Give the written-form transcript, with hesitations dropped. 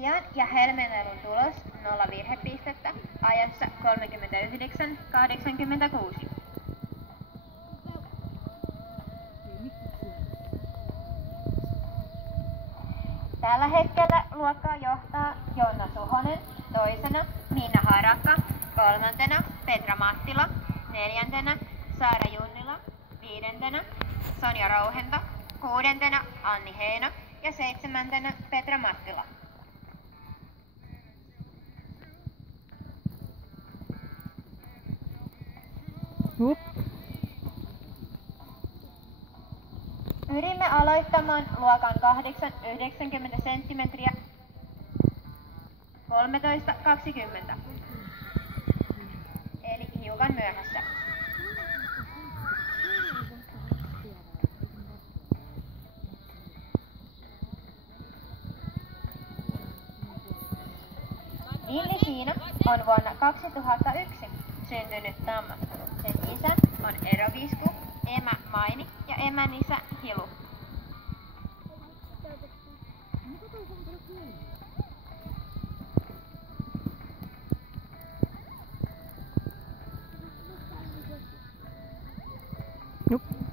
Ian ja Helmenelun tulos 0 virhepistettä ajassa 39.86. Tällä hetkellä luokkaa johtaa Jonna Suhonen, toisena Minna Harakka, kolmantena Petra Mattila, neljäntenä Saara Junnila, viidentenä Sonja Rouhento, kuudentena Anni Heino ja seitsemäntenä Petra Mattila. Pyrimme aloittamaan luokan 8 90 senttimetriä 13.20, eli hiukan myöhässä. Villi Siina on vuonna 2001 syntynyt tamma. Sen isä on erovisku, emä Maini ja emän isä Hilu. Nope.